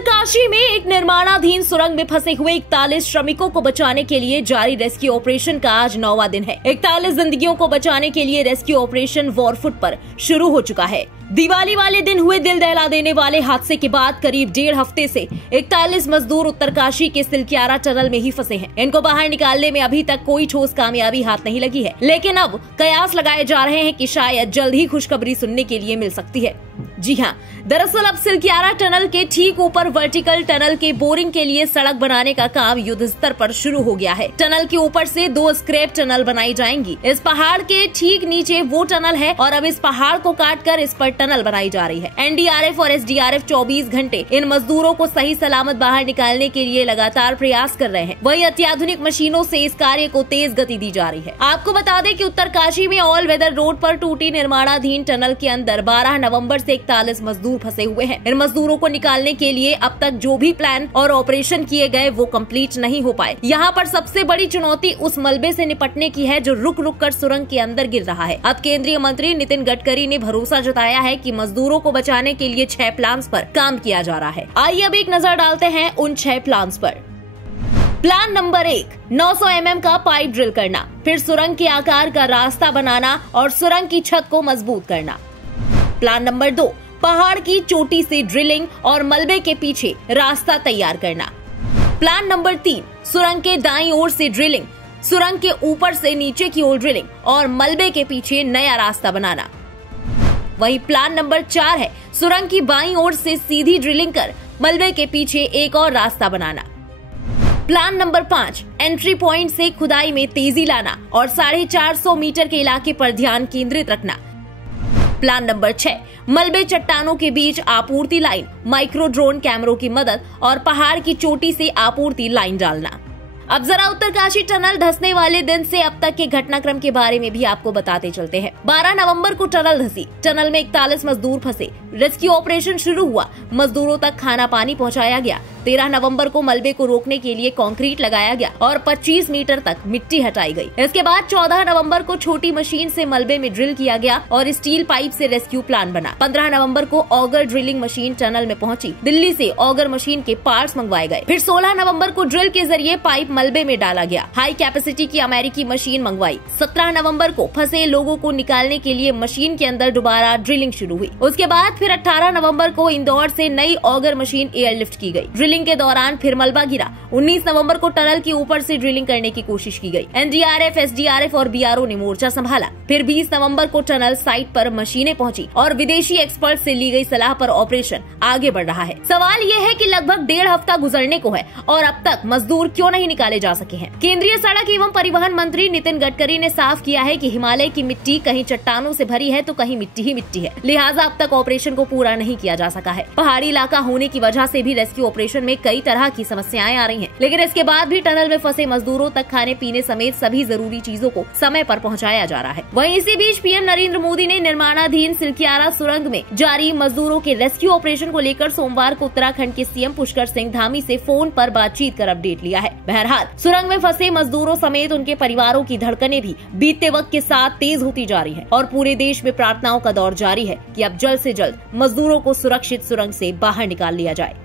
उत्तरकाशी में एक निर्माणाधीन सुरंग में फंसे हुए 41 श्रमिकों को बचाने के लिए जारी रेस्क्यू ऑपरेशन का आज 9वां दिन है। 41 जिंदगियों को बचाने के लिए रेस्क्यू ऑपरेशन वॉरफुट पर शुरू हो चुका है। दिवाली वाले दिन हुए दिल दहला देने वाले हादसे के बाद करीब 1.5 हफ्ते से 41 मजदूर उत्तरकाशी के सिलक्यारा टनल में ही फंसे हैं। इनको बाहर निकालने में अभी तक कोई ठोस कामयाबी हाथ नहीं लगी है, लेकिन अब कयास लगाए जा रहे हैं कि शायद जल्द ही खुशखबरी सुनने के लिए मिल सकती है। जी हाँ, दरअसल अब सिलक्यारा टनल के ठीक ऊपर वर्टिकल टनल के बोरिंग के लिए सड़क बनाने का काम युद्ध स्तर पर शुरू हो गया है। टनल के ऊपर से 2 स्क्रैप टनल बनाई जाएंगी। इस पहाड़ के ठीक नीचे वो टनल है और अब इस पहाड़ को काटकर इस पर टनल बनाई जा रही है। एनडीआरएफ और एसडीआरएफ 24 घंटे इन मजदूरों को सही सलामत बाहर निकालने के लिए लगातार प्रयास कर रहे हैं। वहीं अत्याधुनिक मशीनों से इस कार्य को तेज गति दी जा रही है। आपको बता दें कि उत्तरकाशी में ऑल वेदर रोड पर टूटी निर्माणाधीन टनल के अंदर 12 नवंबर से 41 मजदूर फंसे हुए हैं। इन मजदूरों को निकालने के लिए अब तक जो भी प्लान और ऑपरेशन किए गए वो कंप्लीट नहीं हो पाए। यहाँ पर सबसे बड़ी चुनौती उस मलबे से निपटने की है जो रुक रुक कर सुरंग के अंदर गिर रहा है। अब केंद्रीय मंत्री नितिन गडकरी ने भरोसा जताया है कि मजदूरों को बचाने के लिए 6 प्लान्स पर काम किया जा रहा है। आइए अब एक नजर डालते हैं उन 6 प्लान्स पर। प्लान नंबर 1, 900 mm का पाइप ड्रिल करना, फिर सुरंग के आकार का रास्ता बनाना और सुरंग की छत को मजबूत करना। प्लान नंबर 2, पहाड़ की चोटी से ड्रिलिंग और मलबे के पीछे रास्ता तैयार करना। प्लान नंबर 3, सुरंग के दाईं ओर से ड्रिलिंग, सुरंग के ऊपर से नीचे की ओर ड्रिलिंग और मलबे के पीछे नया रास्ता बनाना। वही प्लान नंबर 4 है सुरंग की बाईं ओर से सीधी ड्रिलिंग कर मलबे के पीछे एक और रास्ता बनाना। प्लान नंबर 5, एंट्री पॉइंट से खुदाई में तेजी लाना और 450 मीटर के इलाके पर ध्यान केंद्रित रखना। प्लान नंबर 6, मलबे चट्टानों के बीच आपूर्ति लाइन, माइक्रो ड्रोन कैमरों की मदद और पहाड़ की चोटी से आपूर्ति लाइन डालना। अब जरा उत्तरकाशी टनल धंसने वाले दिन से अब तक के घटनाक्रम के बारे में भी आपको बताते चलते हैं। 12 नवंबर को टनल धंसी, टनल में 41 मजदूर फंसे, रेस्क्यू ऑपरेशन शुरू हुआ, मजदूरों तक खाना पानी पहुंचाया गया। 13 नवंबर को मलबे को रोकने के लिए कंक्रीट लगाया गया और 25 मीटर तक मिट्टी हटाई गई। इसके बाद 14 नवंबर को छोटी मशीन से मलबे में ड्रिल किया गया और स्टील पाइप से रेस्क्यू प्लान बना। 15 नवंबर को ऑगर ड्रिलिंग मशीन टनल में पहुंची, दिल्ली से ऑगर मशीन के पार्ट्स मंगवाए गए। फिर 16 नवंबर को ड्रिल के जरिए पाइप मलबे में डाला गया, हाई कैपेसिटी की अमेरिकी मशीन मंगवाई। 17 नवंबर को फंसे लोगों को निकालने के लिए मशीन के अंदर दोबारा ड्रिलिंग शुरू हुई। उसके बाद फिर 18 नवंबर को इंदौर से नई ऑगर मशीन एयरलिफ्ट की गई। ड्रिलिंग के दौरान फिर मलबा गिरा। 19 नवंबर को टनल के ऊपर से ड्रिलिंग करने की कोशिश की गई। एनडीआरएफ, एसडीआरएफ और बीआरओ ने मोर्चा संभाला। फिर 20 नवंबर को टनल साइट पर मशीनें पहुंची और विदेशी एक्सपर्ट से ली गई सलाह पर ऑपरेशन आगे बढ़ रहा है। सवाल ये है कि लगभग 1.5 हफ्ता गुजरने को है और अब तक मजदूर क्यों नहीं निकाले जा सके हैं। केंद्रीय सड़क एवं परिवहन मंत्री नितिन गडकरी ने साफ किया है कि हिमालय की मिट्टी कहीं चट्टानों से भरी है तो कहीं मिट्टी ही मिट्टी है, लिहाजा अब तक ऑपरेशन को पूरा नहीं किया जा सका है। पहाड़ी इलाका होने की वजह से भी रेस्क्यू ऑपरेशन में कई तरह की समस्याएं आ रही हैं, लेकिन इसके बाद भी टनल में फंसे मजदूरों तक खाने पीने समेत सभी जरूरी चीजों को समय पर पहुंचाया जा रहा है। वहीं इसी बीच पीएम नरेंद्र मोदी ने निर्माणाधीन सिलक्यारा सुरंग में जारी मजदूरों के रेस्क्यू ऑपरेशन को लेकर सोमवार को उत्तराखंड के सीएम पुष्कर सिंह धामी से फोन पर बातचीत कर अपडेट लिया है। बहरहाल सुरंग में फंसे मजदूरों समेत उनके परिवारों की धड़कनें भी बीतते वक्त के साथ तेज होती जा रही है और पूरे देश में प्रार्थनाओं का दौर जारी है कि अब जल्द से जल्द मजदूरों को सुरक्षित सुरंग से बाहर निकाल लिया जाए।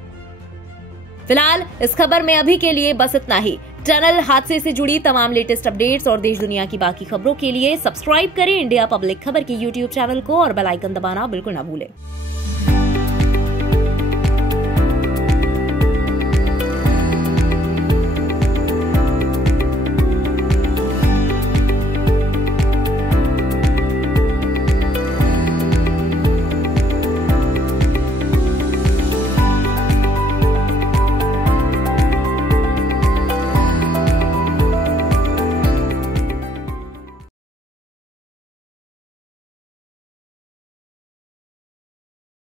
फिलहाल इस खबर में अभी के लिए बस इतना ही। टनल हादसे से जुड़ी तमाम लेटेस्ट अपडेट्स और देश दुनिया की बाकी खबरों के लिए सब्सक्राइब करें इंडिया पब्लिक खबर के YouTube चैनल को और बेल आइकन दबाना बिल्कुल न भूलें।